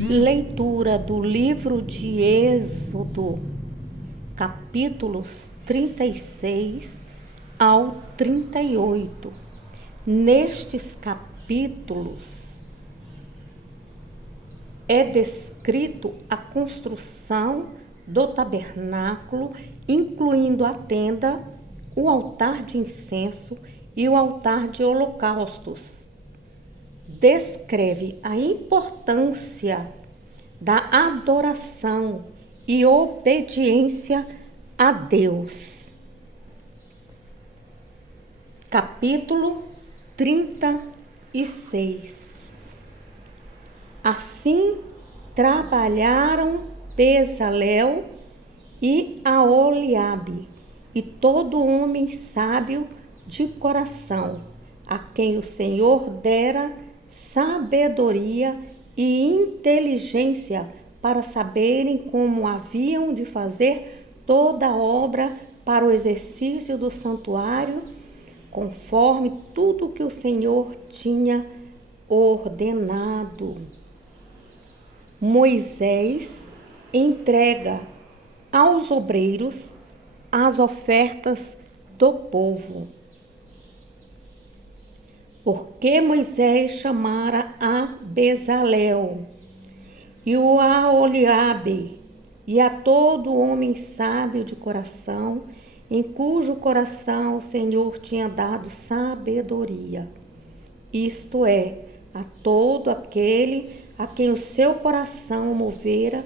Leitura do livro de Êxodo, capítulos 36 ao 38. Nestes capítulos é descrito a construção do tabernáculo, incluindo a tenda, o altar de incenso e o altar de holocaustos. Descreve a importância da adoração e obediência a Deus. Capítulo 36. Assim trabalharam Bezalel e Aholiabe e todo homem sábio de coração, a quem o Senhor dera sabedoria e inteligência para saberem como haviam de fazer toda a obra para o exercício do santuário, conforme tudo que o Senhor tinha ordenado. Moisés entrega aos obreiros as ofertas do povo. Porque Moisés chamara a Bezalel e o Aholiabe e a todo homem sábio de coração, em cujo coração o Senhor tinha dado sabedoria, isto é, a todo aquele a quem o seu coração movera,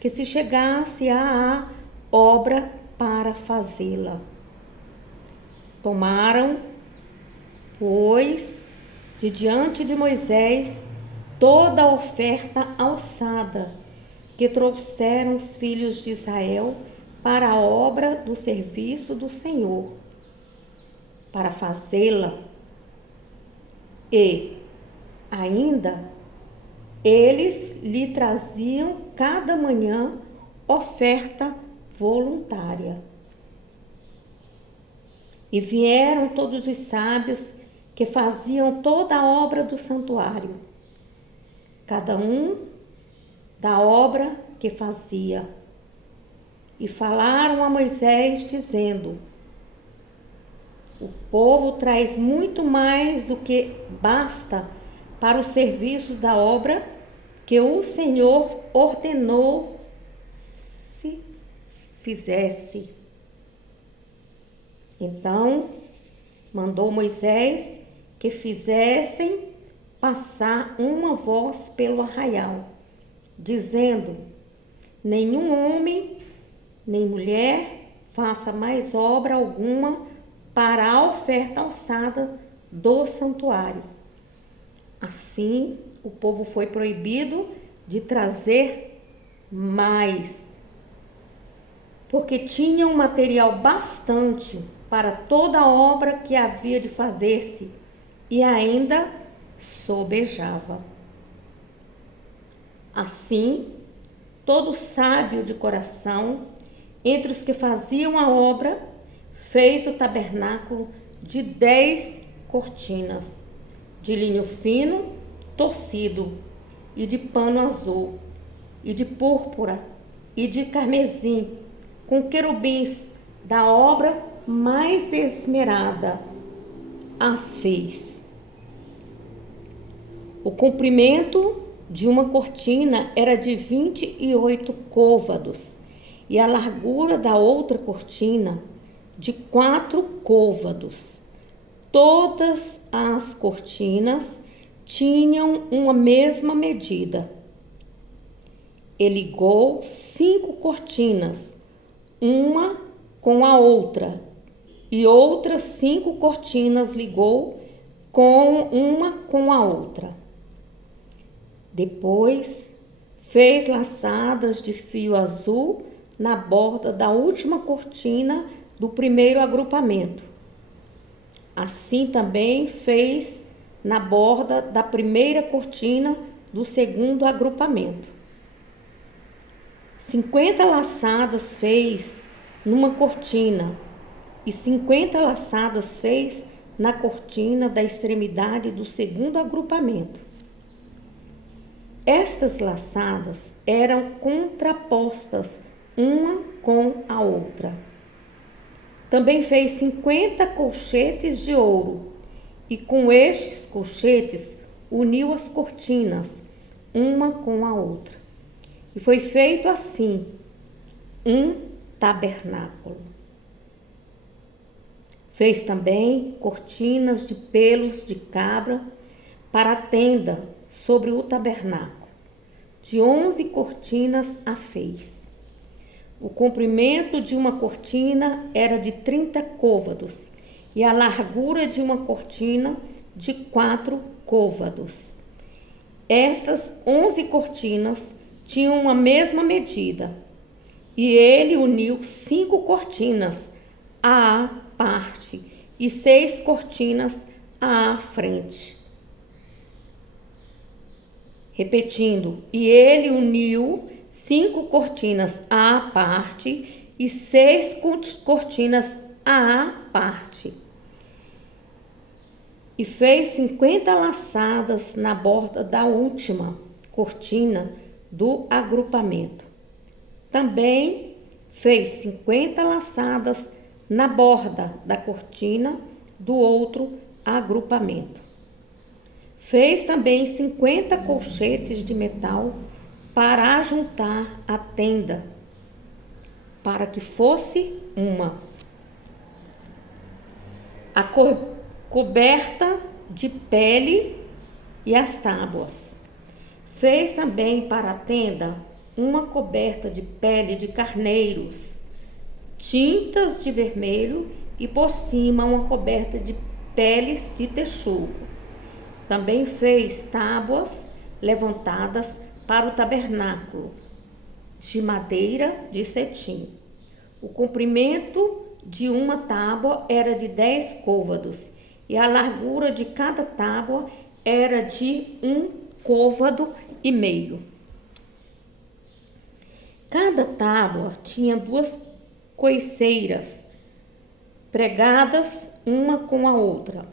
que se chegasse à obra para fazê-la. Tomaram, pois, de diante de Moisés toda a oferta alçada que trouxeram os filhos de Israel para a obra do serviço do Senhor, para fazê-la. E ainda eles lhe traziam cada manhã oferta voluntária. E vieram todos os sábios que faziam toda a obra do santuário, cada um da obra que fazia. E falaram a Moisés, dizendo: o povo traz muito mais do que basta para o serviço da obra que o Senhor ordenou se fizesse. Então mandou Moisés que fizessem passar uma voz pelo arraial, dizendo: nenhum homem nem mulher faça mais obra alguma para a oferta alçada do santuário. Assim, o povo foi proibido de trazer mais, porque tinham material bastante para toda a obra que havia de fazer-se, e ainda sobejava. Assim, todo sábio de coração, entre os que faziam a obra, fez o tabernáculo de 10 cortinas, de linho fino, torcido, e de pano azul, e de púrpura, e de carmesim, com querubins da obra mais esmerada, as fez. O comprimento de uma cortina era de 28 côvados, e a largura da outra cortina de 4 côvados. Todas as cortinas tinham uma mesma medida. E ligou 5 cortinas, uma com a outra, e outras 5 cortinas ligou uma com a outra. Depois fez laçadas de fio azul na borda da última cortina do primeiro agrupamento. Assim também fez na borda da primeira cortina do segundo agrupamento. 50 laçadas fez numa cortina e 50 laçadas fez na cortina da extremidade do segundo agrupamento. Estas laçadas eram contrapostas uma com a outra. Também fez 50 colchetes de ouro, e com estes colchetes uniu as cortinas, uma com a outra. E foi feito assim um tabernáculo. Fez também cortinas de pelos de cabra para a tenda sobre o tabernáculo. De 11 cortinas a fez. O comprimento de uma cortina era de 30 côvados e a largura de uma cortina de 4 côvados. Estas 11 cortinas tinham a mesma medida, e ele uniu 5 cortinas à parte e 6 cortinas à frente. Repetindo, e ele uniu 5 cortinas à parte e 6 cortinas à parte. E fez 50 laçadas na borda da última cortina do agrupamento. Também fez 50 laçadas na borda da cortina do outro agrupamento. Fez também 50 colchetes de metal para ajuntar a tenda, para que fosse uma. A coberta de pele e as tábuas. Fez também para a tenda uma coberta de pele de carneiros, tintas de vermelho, e por cima uma coberta de peles de texugo. Também fez tábuas levantadas para o tabernáculo, de madeira de cetim. O comprimento de uma tábua era de 10 côvados, e a largura de cada tábua era de 1 côvado e meio. Cada tábua tinha 2 coiceiras pregadas uma com a outra.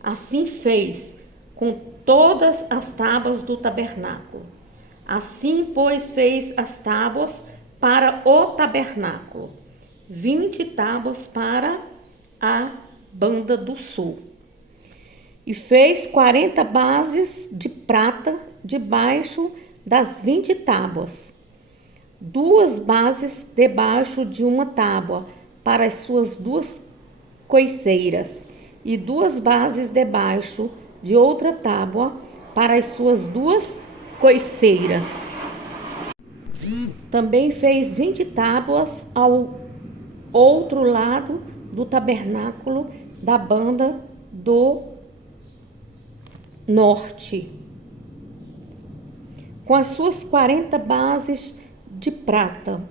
Assim fez com todas as tábuas do tabernáculo. Assim, pois, fez as tábuas para o tabernáculo, 20 tábuas para a banda do sul. E fez 40 bases de prata debaixo das 20 tábuas, 2 bases debaixo de uma tábua para as suas 2 coiceiras, e 2 bases debaixo de outra tábua para as suas 2 coiceiras. Também fez 20 tábuas ao outro lado do tabernáculo da banda do norte, com as suas 40 bases de prata,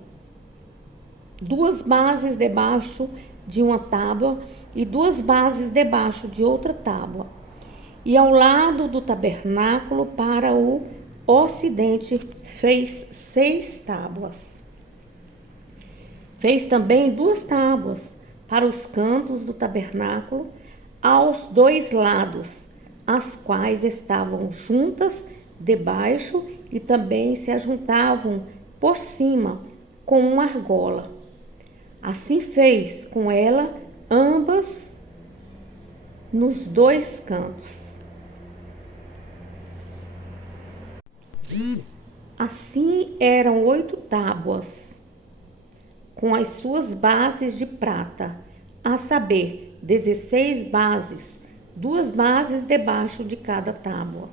2 bases debaixo de uma tábua e 2 bases debaixo de outra tábua. E ao lado do tabernáculo para o ocidente fez 6 tábuas. Fez também 2 tábuas para os cantos do tabernáculo aos 2 lados, as quais estavam juntas debaixo e também se ajuntavam por cima com uma argola. Assim fez com ela ambas nos 2 cantos. Assim eram 8 tábuas, com as suas bases de prata, a saber, 16 bases, 2 bases debaixo de cada tábua.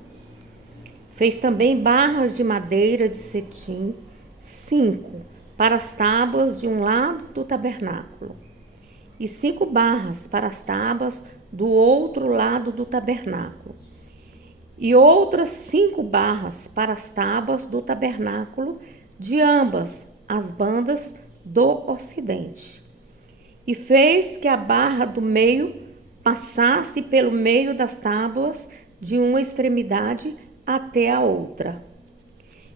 Fez também barras de madeira de cetim, 5, para as tábuas de um lado do tabernáculo, e 5 barras para as tábuas do outro lado do tabernáculo, e outras 5 barras para as tábuas do tabernáculo de ambas as bandas do ocidente. E fez que a barra do meio passasse pelo meio das tábuas de uma extremidade até a outra.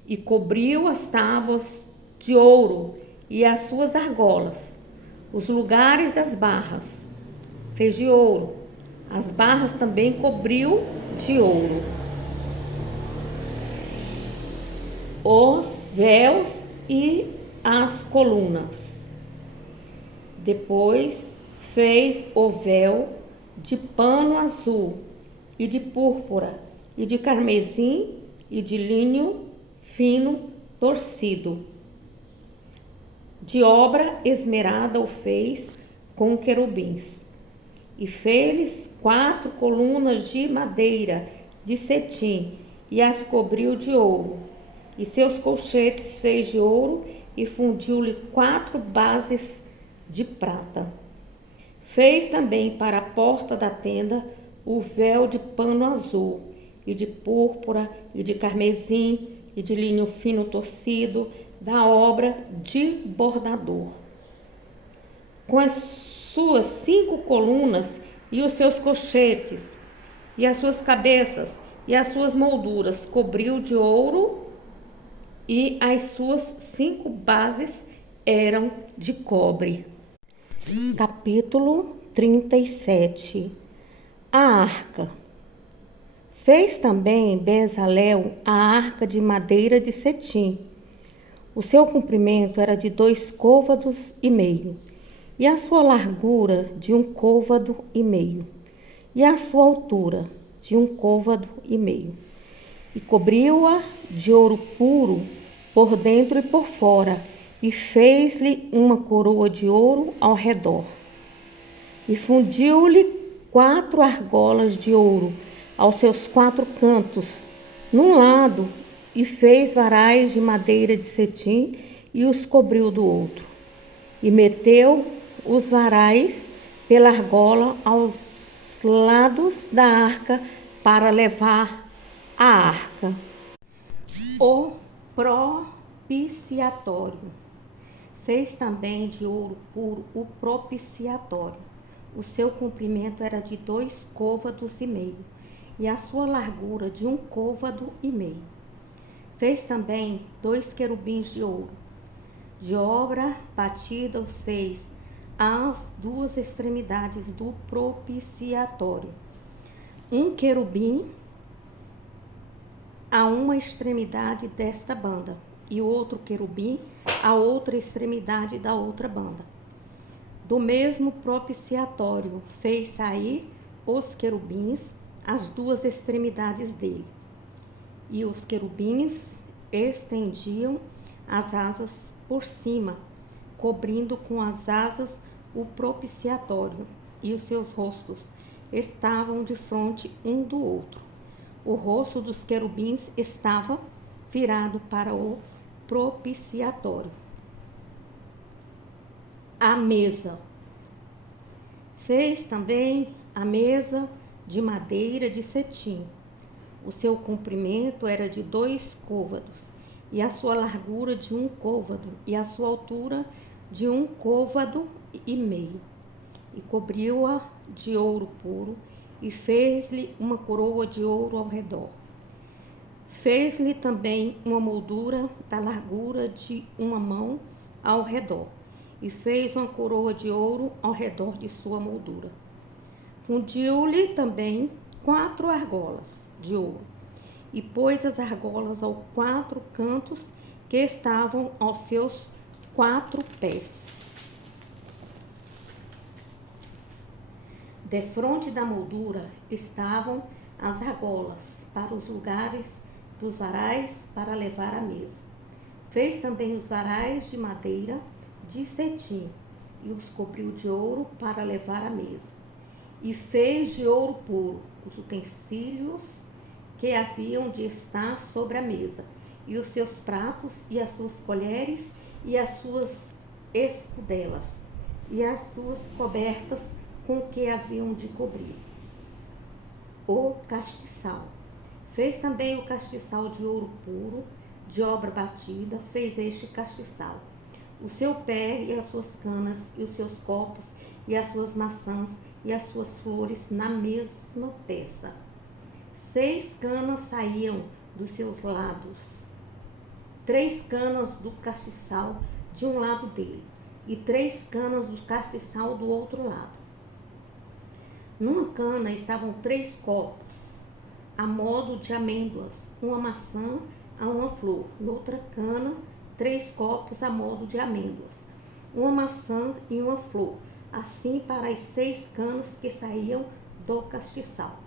E cobriu as tábuas de ouro e as suas argolas, os lugares das barras. Fez de ouro. As barras também cobriu de ouro. os véus e as colunas. Depois fez o véu de pano azul e de púrpura e de carmesim e de linho fino torcido. De obra esmerada o fez com querubins. E fez-lhes 4 colunas de madeira de cetim e as cobriu de ouro. E seus colchetes fez de ouro e fundiu-lhe 4 bases de prata. Fez também para a porta da tenda o véu de pano azul, e de púrpura, e de carmesim, e de linho fino torcido, da obra de bordador. Com as suas 5 colunas, e os seus colchetes, e as suas cabeças, e as suas molduras, cobriu de ouro, e as suas 5 bases eram de cobre. Capítulo 37. A arca. Fez também Bezalel a arca de madeira de cetim. O seu comprimento era de 2 côvados e meio, e a sua largura de 1 côvado e meio, e a sua altura de 1 côvado e meio. E cobriu-a de ouro puro por dentro e por fora, e fez-lhe uma coroa de ouro ao redor. E fundiu-lhe 4 argolas de ouro aos seus 4 cantos, num lado, e fez varais de madeira de cetim e os cobriu do outro. E meteu os varais pela argola aos lados da arca para levar a arca. O propiciatório. Fez também de ouro puro o propiciatório. O seu comprimento era de 2 côvados e meio, e a sua largura de 1 côvado e meio. Fez também 2 querubins de ouro. De obra batida os fez às 2 extremidades do propiciatório. Um querubim a uma extremidade desta banda, e o outro querubim a outra extremidade da outra banda. Do mesmo propiciatório fez sair os querubins às 2 extremidades dele. E os querubins estendiam as asas por cima, cobrindo com as asas o propiciatório, e os seus rostos estavam de frente um do outro. O rosto dos querubins estava virado para o propiciatório. A mesa. Fez também a mesa de madeira de cetim. O seu comprimento era de 2 côvados, e a sua largura de 1 côvado, e a sua altura de 1 côvado e meio. E cobriu-a de ouro puro, e fez-lhe uma coroa de ouro ao redor. Fez-lhe também uma moldura da largura de 1 mão ao redor, e fez uma coroa de ouro ao redor de sua moldura. Fundiu-lhe também 4 argolas de ouro, e pôs as argolas aos 4 cantos que estavam aos seus 4 pés. Defronte da moldura estavam as argolas para os lugares dos varais para levar a mesa. Fez também os varais de madeira de cetim e os cobriu de ouro para levar a mesa. E fez de ouro puro os utensílios que haviam de estar sobre a mesa, e os seus pratos, e as suas colheres, e as suas escudelas, e as suas cobertas com que haviam de cobrir. O castiçal. Fez também o castiçal de ouro puro, de obra batida, fez este castiçal. O seu pé e as suas canas, e os seus copos, e as suas maçãs, e as suas flores na mesma peça. 6 canas saíam dos seus lados, 3 canas do castiçal de um lado dele, e 3 canas do castiçal do outro lado. Numa cana estavam 3 copos, a modo de amêndoas, uma maçã a uma flor, noutra cana 3 copos a modo de amêndoas, uma maçã e uma flor, assim para as 6 canas que saíam do castiçal.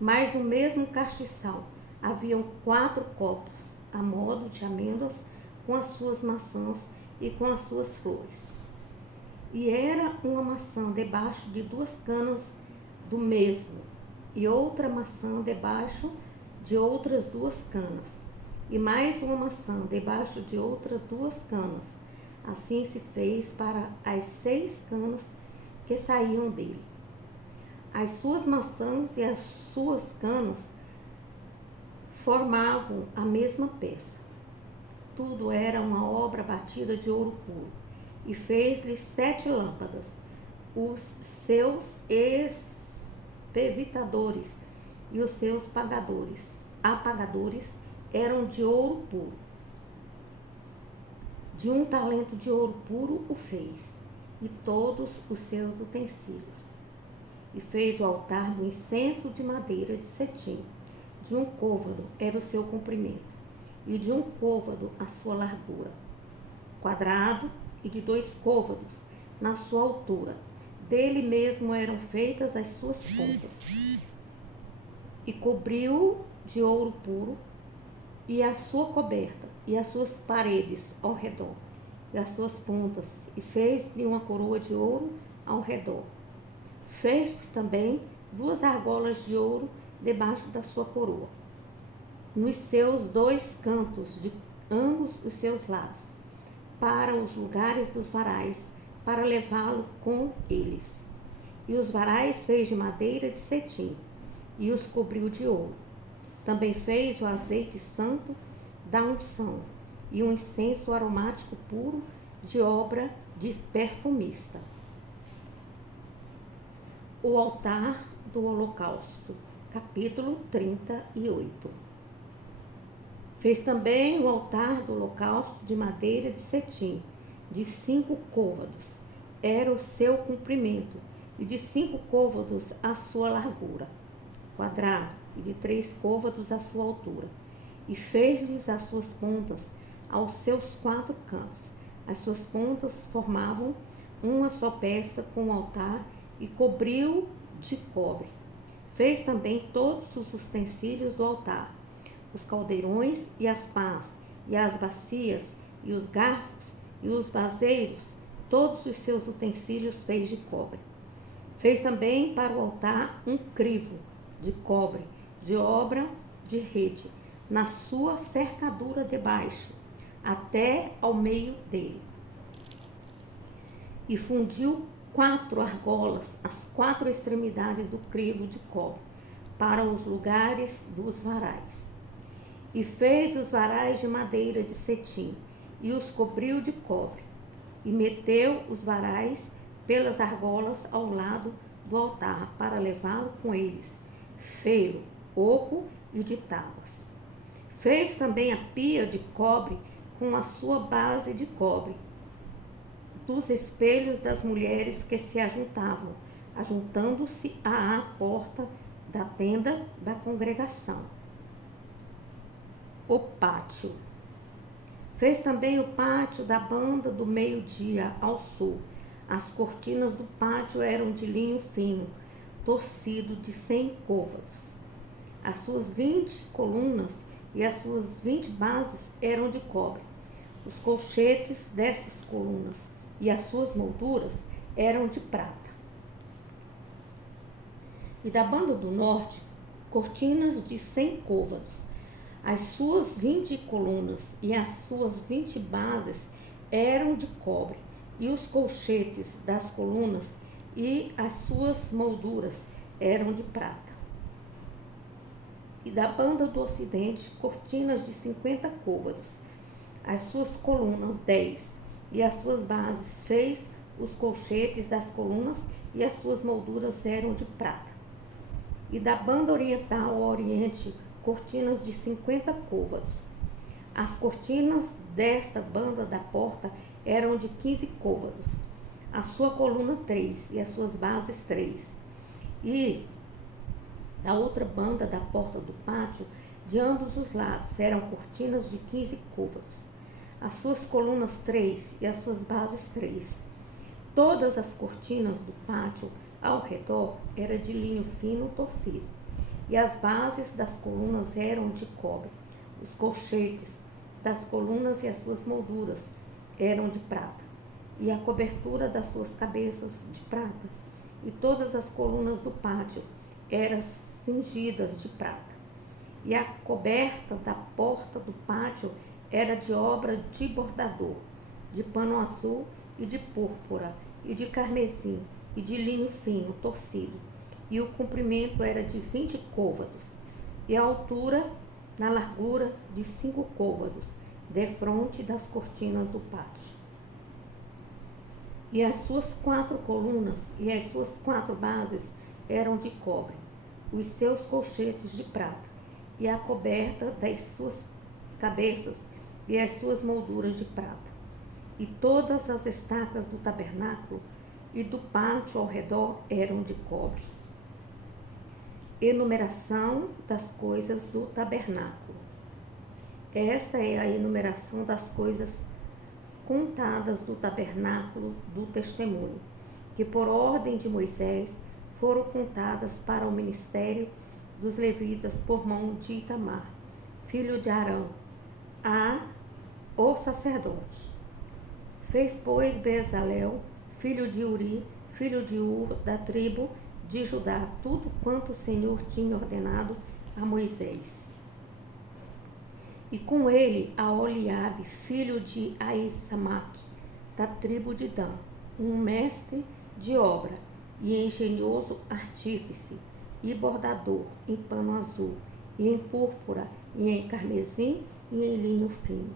Mas no mesmo castiçal haviam 4 copos a modo de amêndoas, com as suas maçãs e com as suas flores. E era uma maçã debaixo de 2 canas do mesmo, e outra maçã debaixo de outras 2 canas, e mais uma maçã debaixo de outras 2 canas. Assim se fez para as 6 canas que saíam dele. As suas maçãs e as suas canas formavam a mesma peça. Tudo era uma obra batida de ouro puro. E fez-lhe 7 lâmpadas. Os seus espevitadores e os seus apagadores eram de ouro puro. De 1 talento de ouro puro o fez, e todos os seus utensílios. E fez o altar do incenso de madeira de cetim. De 1 côvado era o seu comprimento, e de 1 côvado a sua largura, quadrado, e de 2 côvados na sua altura. Dele mesmo eram feitas as suas pontas. E cobriu de ouro puro, e a sua coberta, e as suas paredes ao redor, e as suas pontas, e fez-lhe uma coroa de ouro ao redor. Fez também 2 argolas de ouro debaixo da sua coroa, nos seus 2 cantos, de ambos os seus lados, para os lugares dos varais, para levá-lo com eles. E os varais fez de madeira de cetim, e os cobriu de ouro. Também fez o azeite santo da unção, e um incenso aromático puro, de obra de perfumista. O altar do holocausto, capítulo 38. Fez também o altar do holocausto de madeira de cetim, de 5 côvados era o seu comprimento, e de 5 côvados a sua largura, quadrado, e de 3 côvados a sua altura. E fez-lhes as suas pontas aos seus 4 cantos. As suas pontas formavam uma só peça com o altar, e cobriu de cobre. Fez também todos os utensílios do altar, os caldeirões e as pás, e as bacias, e os garfos, e os vaseiros, todos os seus utensílios fez de cobre. Fez também para o altar um crivo de cobre, de obra de rede, na sua cercadura debaixo, até ao meio dele. E fundiu 4 argolas, as 4 extremidades do crivo de cobre, para os lugares dos varais. E fez os varais de madeira de cetim, e os cobriu de cobre, e meteu os varais pelas argolas ao lado do altar, para levá-lo com eles, feiro, oco e de tábuas. Fez também a pia de cobre com a sua base de cobre, dos espelhos das mulheres que se ajuntavam, ajuntando-se à porta da tenda da congregação. O pátio. Fez também o pátio da banda do meio-dia ao sul. As cortinas do pátio eram de linho fino, torcido de 100 côvados. As suas 20 colunas e as suas 20 bases eram de cobre. Os colchetes dessas colunas e as suas molduras eram de prata. E da banda do norte, cortinas de 100 côvados. As suas 20 colunas e as suas 20 bases eram de cobre, e os colchetes das colunas e as suas molduras eram de prata. E da banda do ocidente, cortinas de 50 côvados. As suas colunas 10, e as suas bases fez os colchetes das colunas, e as suas molduras eram de prata. E da banda oriental ao oriente, cortinas de 50 côvados. As cortinas desta banda da porta eram de 15 côvados. A sua coluna 3 e as suas bases 3. E da outra banda da porta do pátio De ambos os lados eram cortinas de 15 côvados, as suas colunas 3 e as suas bases 3. Todas as cortinas do pátio ao redor eram de linho fino torcido, e as bases das colunas eram de cobre. Os colchetes das colunas e as suas molduras eram de prata, e a cobertura das suas cabeças de prata, e todas as colunas do pátio eram cingidas de prata. E a coberta da porta do pátio era de obra de bordador, de pano azul e de púrpura, e de carmesim, e de linho fino, torcido. E o comprimento era de 20 côvados, e a altura, na largura, de 5 côvados, defronte das cortinas do pátio. E as suas 4 colunas e as suas 4 bases eram de cobre, os seus colchetes de prata, e a coberta das suas cabeças e as suas molduras de prata. E todas as estacas do tabernáculo e do pátio ao redor eram de cobre. Enumeração das coisas do tabernáculo. Esta é a enumeração das coisas contadas do tabernáculo do testemunho, que por ordem de Moisés foram contadas para o ministério dos levitas por mão de Itamar, filho de Arão, o sacerdote. Fez, pois, Bezalel, filho de Uri, filho de Ur, da tribo de Judá, tudo quanto o Senhor tinha ordenado a Moisés. E com ele a Oliabe, filho de Aissamaque, da tribo de Dan, um mestre de obra e engenhoso artífice, e bordador em pano azul, e em púrpura, e em carmesim, e em linho fino.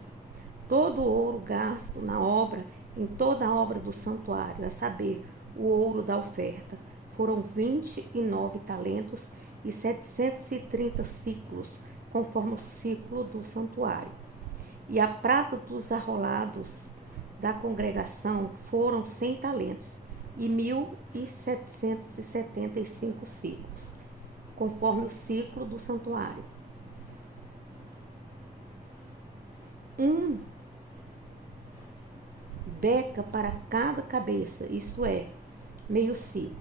Todo o ouro gasto na obra, em toda a obra do santuário, a saber, o ouro da oferta, foram 29 talentos e 730 ciclos, conforme o ciclo do santuário. E a prata dos arrolados da congregação foram 100 talentos e 1.775 ciclos, conforme o ciclo do santuário. Um beca para cada cabeça, isto é, meio ciclo,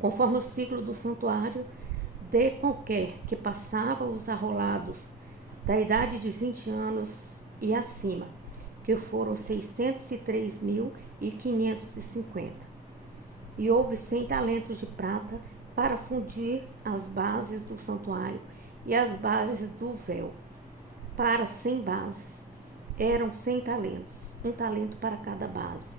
conforme o ciclo do santuário de qualquer que passava os arrolados da idade de 20 anos e acima, que foram 603.550. E houve 100 talentos de prata para fundir as bases do santuário e as bases do véu. Para 100 bases eram 100 talentos, um talento para cada base.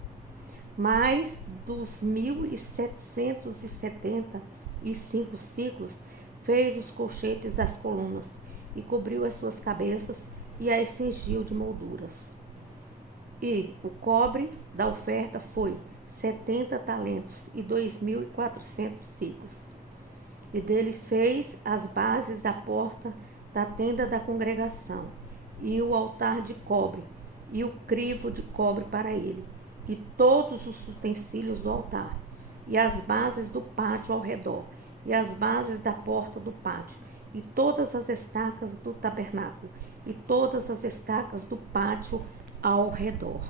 Mais dos 1.775 ciclos fez os colchetes das colunas e cobriu as suas cabeças e as cingiu de molduras. E o cobre da oferta foi 70 talentos e 2.400 ciclos. E dele fez as bases da porta da tenda da congregação, e o altar de cobre, e o crivo de cobre para ele, e todos os utensílios do altar, e as bases do pátio ao redor, e as bases da porta do pátio, e todas as estacas do tabernáculo, e todas as estacas do pátio ao redor.